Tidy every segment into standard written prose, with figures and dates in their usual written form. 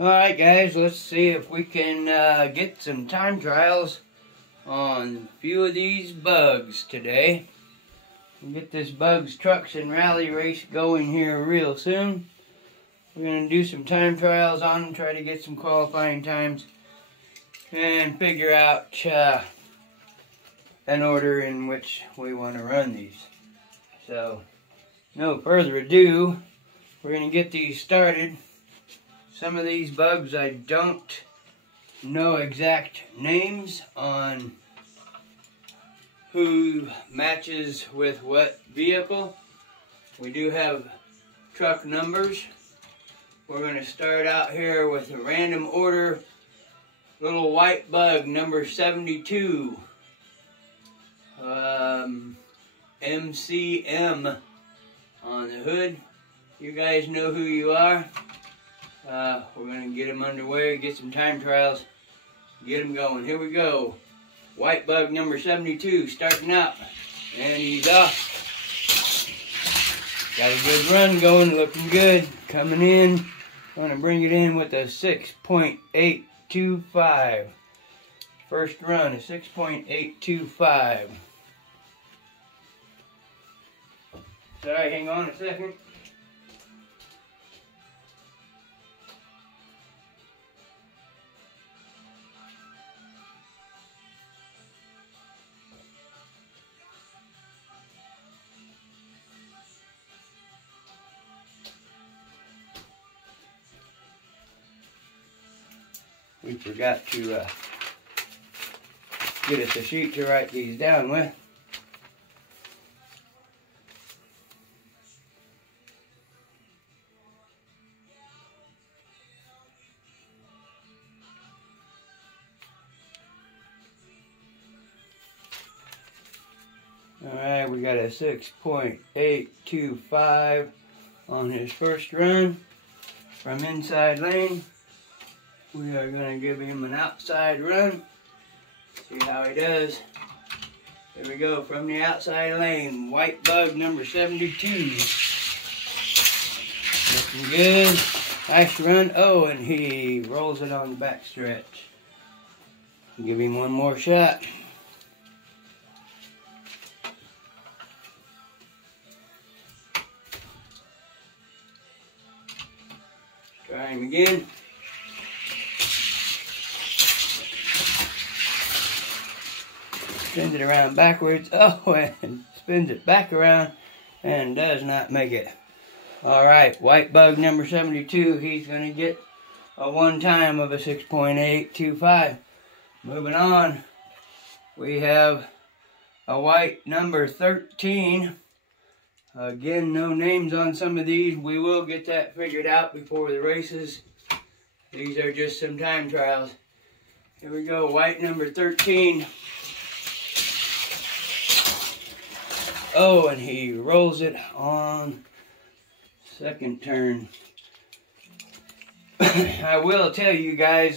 Alright guys, let's see if we can get some time trials on a few of these bugs today. We'll get this Bugs Trucks and Rally race going here real soon. We're going to do some time trials on them, try to get some qualifying times, and figure out an order in which we want to run these. So, no further ado, we're going to get these started. Some of these bugs I don't know exact names on who matches with what vehicle. We do have truck numbers. We're going to start out here with a random order little white bug number 72. MCM on the hood. You guys know who you are. We're going to get them underway, get some time trials, get them going. Here we go. White bug number 72 starting up. And he's off. Got a good run going, looking good. Coming in. Going to bring it in with a 6.825. First run, a 6.825. Sorry, hang on a second. We forgot to get us a sheet to write these down with. Alright, we got a 6.825 on his first run from inside lane. We are going to give him an outside run. See how he does. Here we go from the outside lane. White bug number 72. Looking good. Nice run. Oh, and he rolls it on the back stretch. Give him one more shot. Try him again. Spins it around backwards. Oh, and spins it back around and does not make it. Alright, white bug number 72. He's going to get a one time of a 6.825. Moving on, we have a white number 13. Again, no names on some of these. We will get that figured out before the races. These are just some time trials. Here we go, white number 13. Oh, and he rolls it on second turn. I will tell you guys,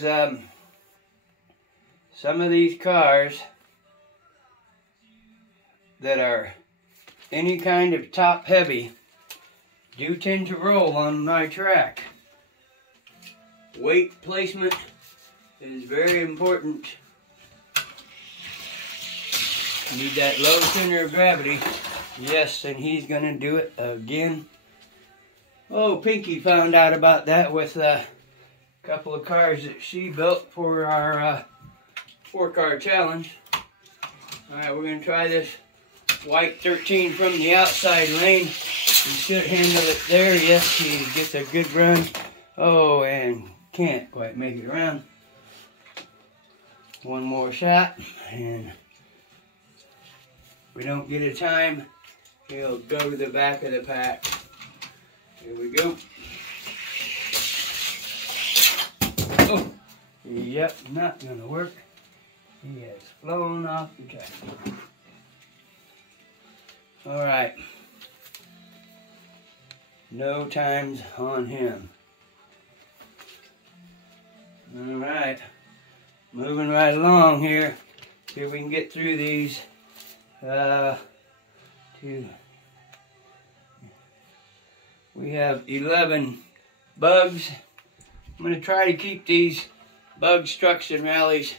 some of these cars that are any kind of top heavy do tend to roll on my track. Weight placement is very important. You need that low center of gravity. Yes, and he's going to do it again. Oh, Pinky found out about that with a couple of cars that she built for our 4-car challenge. Alright, we're going to try this white 13 from the outside lane. He should handle it there. Yes, he gets a good run. Oh, and can't quite make it around. One more shot, and we don't get a time, he'll go to the back of the pack. Here we go. Oh, yep, not gonna work. He has flown off the track. Alright. No times on him. Alright. Moving right along here. See if we can get through these. We have 11 bugs. I'm going to try to keep these Bugs Trucks and Rallies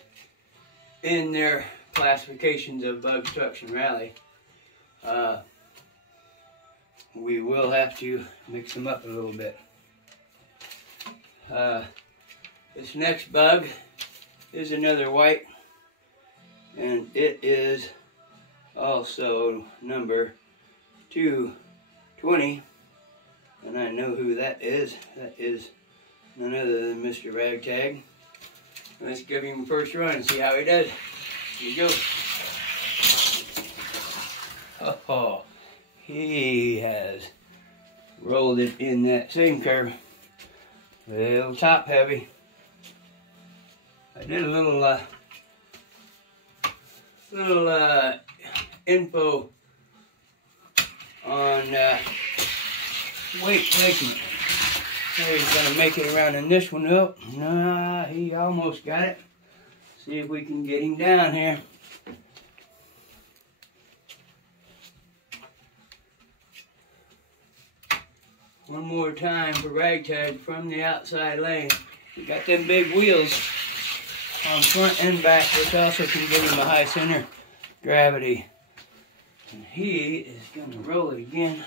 in their classifications of Bugs Trucks and Rally. We will have to mix them up a little bit. This next bug is another white, and it is also number 220, and I know who that is. That is none other than Mr. Ragtag. Let's give him a first run and see how he does. Here we go. Oh, he has rolled it in that same curve. A little top heavy. I did a little info on weight placement. He's gonna make it around in this one. Oh, nah, he almost got it. See if we can get him down here. One more time for Ragtag from the outside lane. We got them big wheels on front and back, which also can give him a high center gravity. And he is gonna roll it again.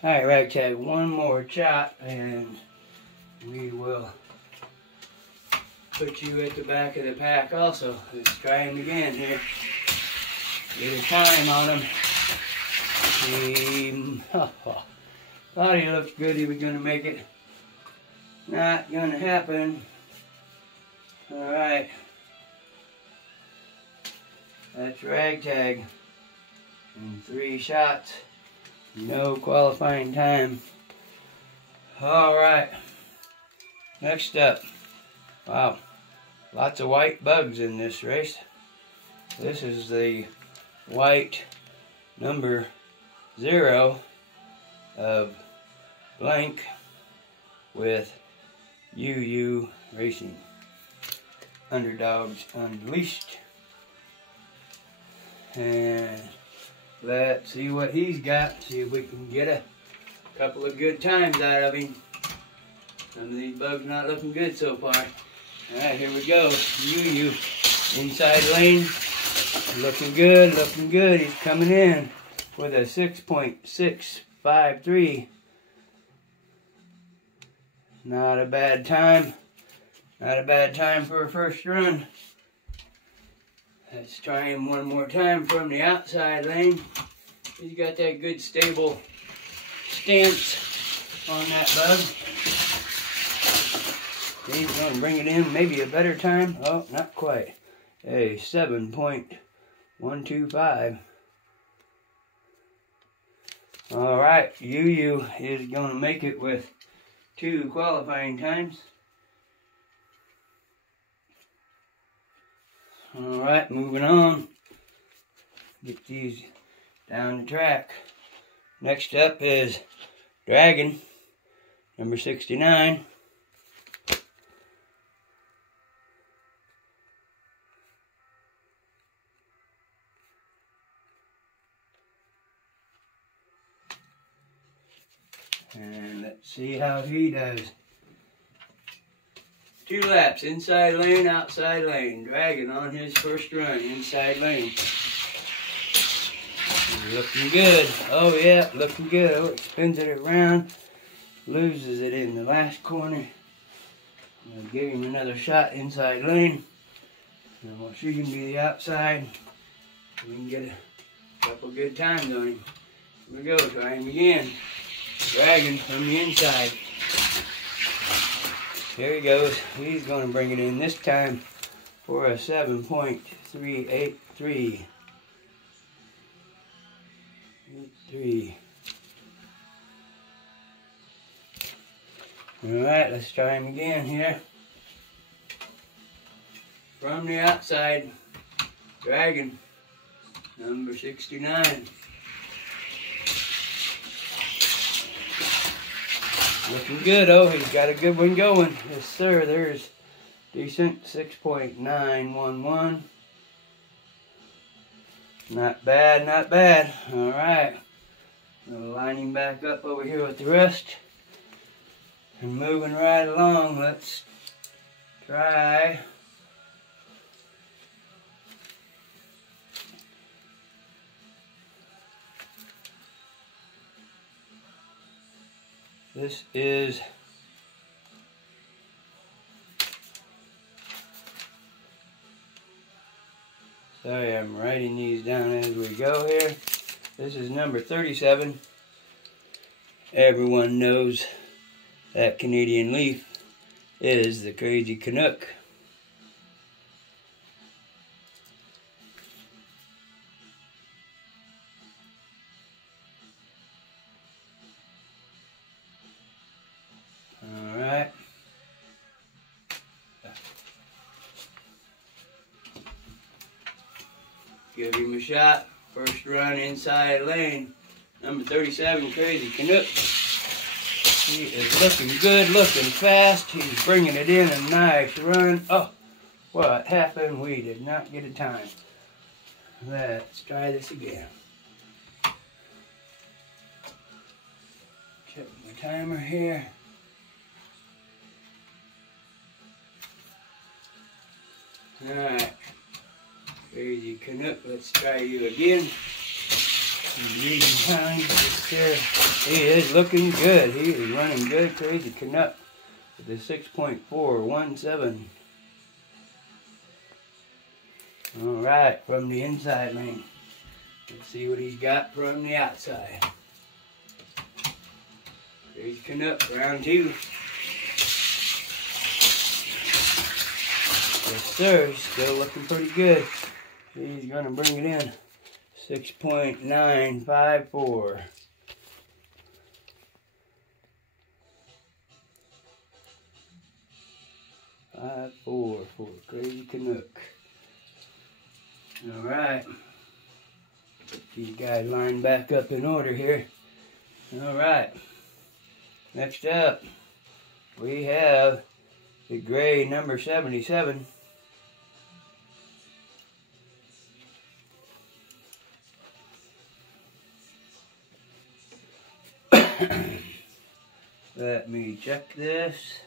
All right, Ragtag, one more chop, and we will put you at the back of the pack also. Let's try him again here. Get a time on him. Thought he looked good, he was gonna make it. Not gonna happen. All right. That's Ragtag. And 3 shots. No qualifying time. All right. Next up. Wow. Lots of white bugs in this race. This is the white number 0 of blank with UU Racing. Underdogs Unleashed. And let's see what he's got. See if we can get a couple of good times out of him. Some of these bugs not looking good so far. Alright, here we go. UU inside lane. Looking good, looking good. He's coming in with a 6.653. Not a bad time. Not a bad time for a first run. Let's try him one more time from the outside lane. He's got that good stable stance on that bug. He's going to bring it in maybe a better time. Oh, not quite. A 7.125. Alright, UU is going to make it with 2 qualifying times. Alright, moving on. Get these down the track. Next up is Dragon, number 69. And let's see how he does. 2 laps, inside lane, outside lane. Dragon on his first run, inside lane. Looking good. Oh yeah, looking good. Oh, it spins it around. Loses it in the last corner. I'll give him another shot inside lane. And we'll shoot him to the outside. We can get a couple good times on him. Here we go, try him again. Dragon from the inside. Here he goes. He's going to bring it in this time for a 7.383. 3. Alright, let's try him again here. From the outside, Dragon, number 69. Looking good, oh, he's got a good one going. Yes, sir, there's decent, 6.911. Not bad, not bad. All right, we'll line him back up over here with the rest. And moving right along, let's try this is sorry, I'm writing these down as we go here. This is number 37. Everyone knows that Canadian Leaf is the Crazy Canuck. Alright. Give him a shot. First run inside lane. Number 37, Crazy Canuck. He is looking good, looking fast. He's bringing it in a nice run. Oh, what happened? We did not get a time. Let's try this again. Check my timer here. Alright. Crazy Canuck, let's try you again. He is looking good. He is running good. Crazy Canuck with a 6.417. Alright, from the inside lane. Let's see what he's got from the outside. Crazy Canuck, round 2. Yes, sir. He's still looking pretty good. He's going to bring it in. 6.954. For Crazy Canuck. Alright. These guys line back up in order here. Alright. Next up, we have the gray number 77. Let me check this.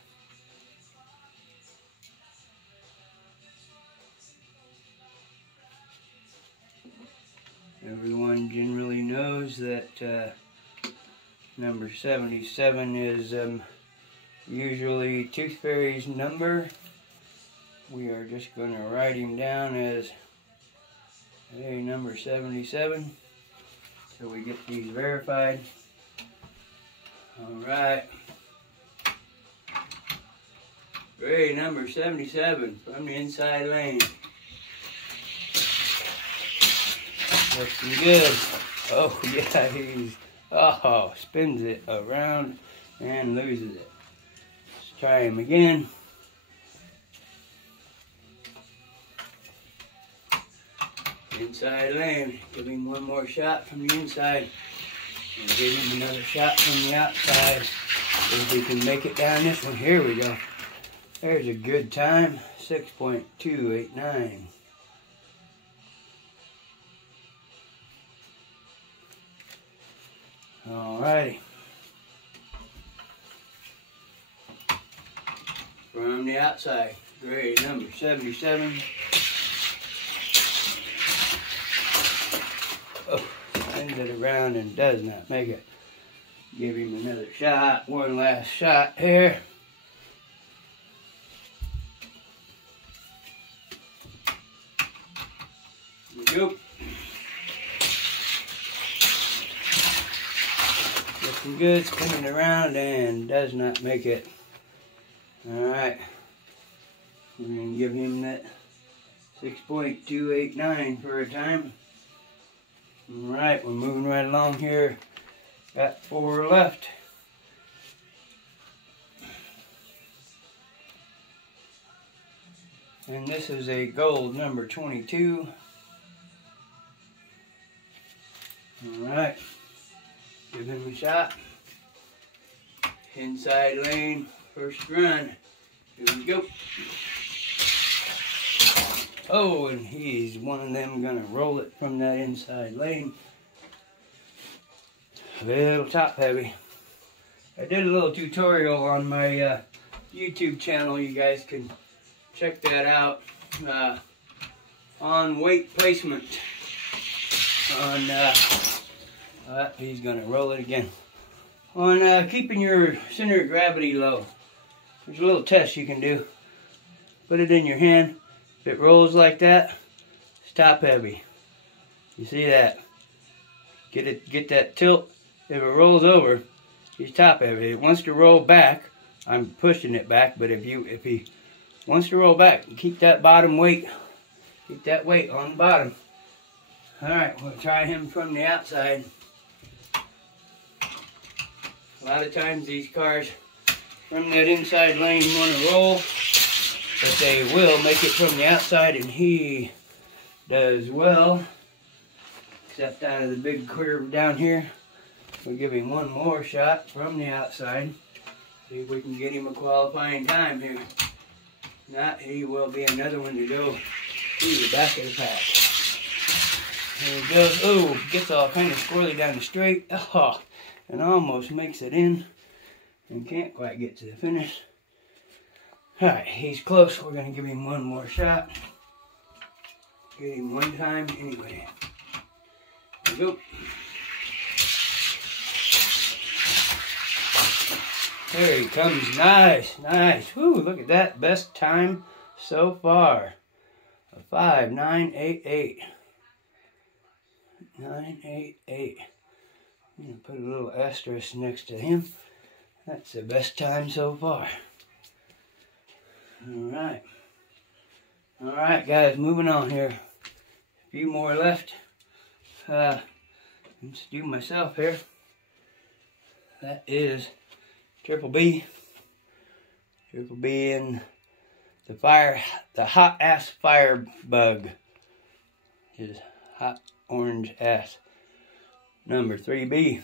Everyone generally knows that number 77 is usually Tooth Fairy's number. We are just going to write him down as a number 77 so we get these verified. Alright. Gray number 77 from the inside lane. Looking good. Oh yeah, he's spins it around and loses it. Let's try him again. Inside lane. Give him one more shot from the inside. And give him another shot from the outside. If we can make it down this one. Here we go. There's a good time. 6.289. Alrighty. From the outside, gray number 77. Oh, spins it around and does not make it. Give him another shot. One last shot here. Go. Looking good, spinning around and does not make it. Alright. We're going to give him that 6.289 for a time. Alright, we're moving right along here. Got 4 left. And this is a gold number 22. Alright, give him a shot. Inside lane, first run. Here we go. Oh, and he's one of them gonna roll it from that inside lane. A little top heavy. I did a little tutorial on my YouTube channel. You guys can check that out on weight placement. On he's gonna roll it again. On keeping your center of gravity low. There's a little test you can do. Put it in your hand. If it rolls like that, it's top heavy. You see that? Get that tilt. If it rolls over, he's top heavy. If it wants to roll back, I'm pushing it back, but if he wants to roll back, keep that bottom weight. Keep that weight on the bottom. Alright, we'll try him from the outside. A lot of times these cars from that inside lane want to roll, but they will make it from the outside, and he does well. Except out of the big curve down here. We'll give him one more shot from the outside. See if we can get him a qualifying time here. If not, he will be another one to go to the back of the pack. There he goes. Oh, gets all kind of squirrely down the straight. Oh, and almost makes it in. And can't quite get to the finish. Alright, he's close. We're going to give him one more shot. Get him one time anyway. There we go. There he comes. Nice, nice. Whew, look at that. Best time so far. A 5.988. 988. I'm going to put a little asterisk next to him. That's the best time so far. Alright. Alright, guys, moving on here. A few more left. Let's do myself here. That is Triple B. Triple B in the hot ass firebug. His hot orange ass. Number 3B.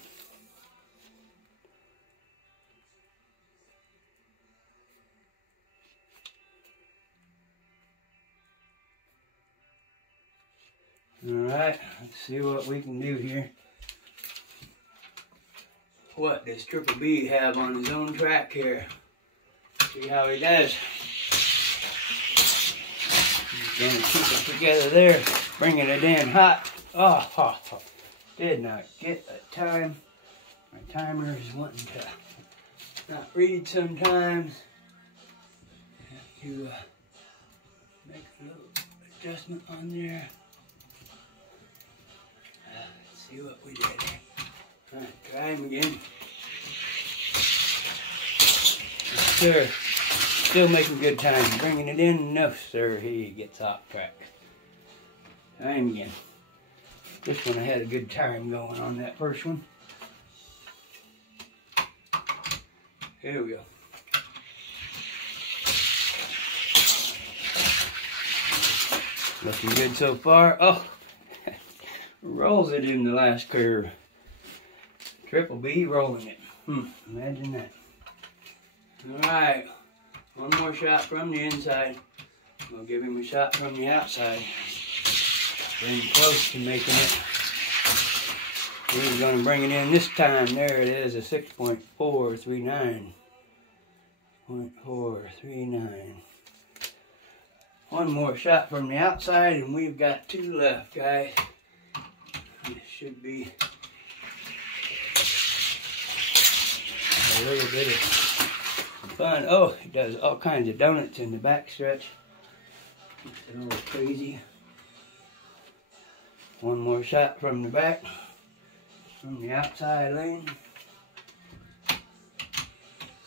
Alright, let's see what we can do here. What does Triple B have on his own track here? See how he does. He's gonna keep it together there, bringing it in hot. Oh, did not get a time. My timer is wanting to not read sometimes. Have to make a little adjustment on there. Let's see what we did here. Alright, try him again. Yes, sir. Still making good time. Bringing it in. No, sir. He gets off track. Try him again. This one I had a good time going on that first one. Here we go. Looking good so far. Oh, rolls it in the last curve. Triple B rolling it. Imagine that. Alright, one more shot from the inside. We'll give him a shot from the outside. Getting close to making it. We're going to bring it in this time. There it is, a 6.439. 0.439. One more shot from the outside, and we've got two left, guys. This should be a little bit of fun. Oh, it does all kinds of donuts in the back stretch. It's a little crazy. One more shot from the back, from the outside lane.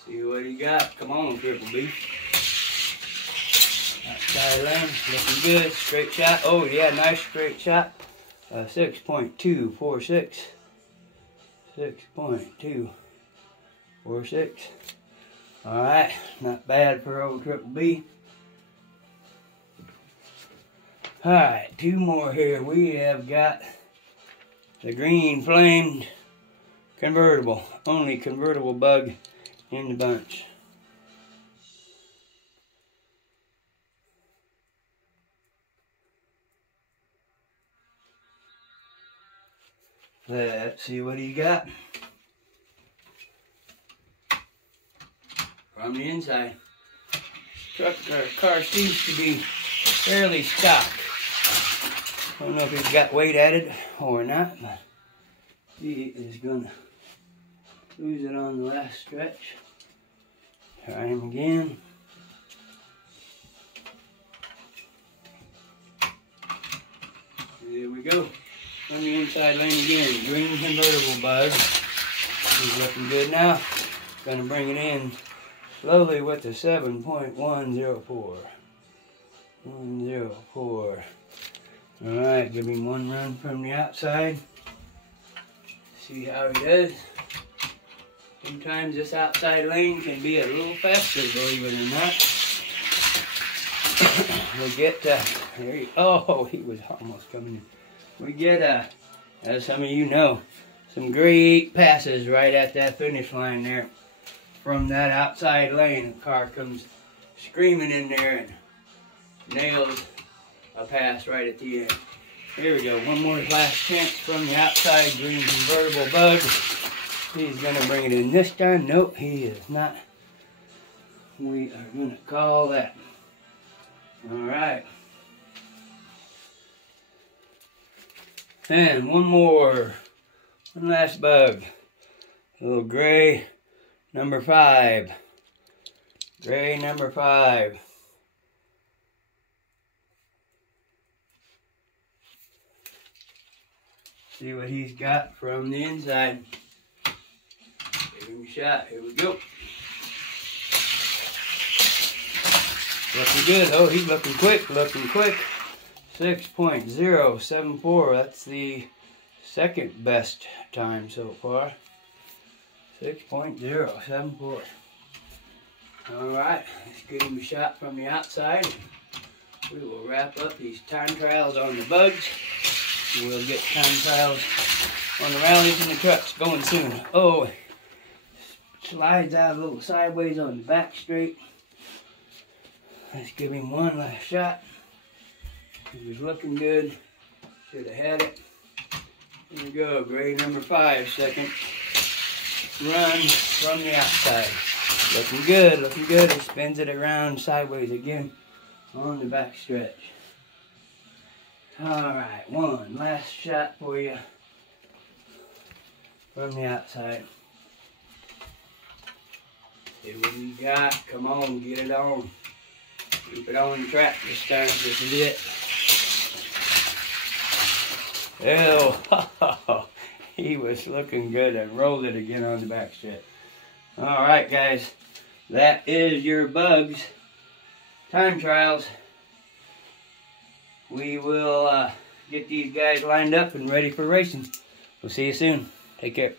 See what he got. Come on, Triple B. Outside lane, looking good. Straight shot. Oh yeah, nice straight shot. 6.246. 6.246. Alright, not bad for old Triple B. Alright, two more here. We have got the green flamed convertible. Only convertible bug in the bunch. Let's see what he got. from the inside. Truck or car seems to be fairly stock. I don't know if he's got weight added or not, but he is gonna lose it on the last stretch. Try him again. There we go. On the inside lane again. Green convertible bug. He's looking good now. Gonna bring it in slowly with the 7.104. 104. Alright, give him one run from the outside. See how he does. Sometimes this outside lane can be a little faster, believe it or not. We get, oh, he was almost coming in. We get, as some of you know, some great passes right at that finish line there. From that outside lane, the car comes screaming in there and nails a pass right at the end. Here we go, one more last chance from the outside. Green convertible bug. He's gonna bring it in this time. Nope, he is not. We are gonna call that. Alright. And one more. One last bug. A little gray number 5. Gray number 5. See what he's got from the inside. Give him a shot. Here we go. Looking good. Oh, he's looking quick. Looking quick. 6.074. That's the second best time so far. 6.074. Alright, let's give him a shot from the outside. We will wrap up these time trials on the bugs. We'll get time trials on the rallies and the trucks going soon. Oh, slides out a little sideways on the back straight. Let's give him one last shot. He was looking good. Should have had it. Here we go, gray number 5, second run from the outside. Looking good, looking good. He spins it around sideways again on the back stretch. Alright, one last shot for you from the outside. See what we got. Come on, get it on. Keep it on the track this time. This is it. Oh, he was looking good and rolled it again on the back stretch. Alright, guys. That is your bugs time trials. We will get these guys lined up and ready for racing. We'll see you soon. Take care.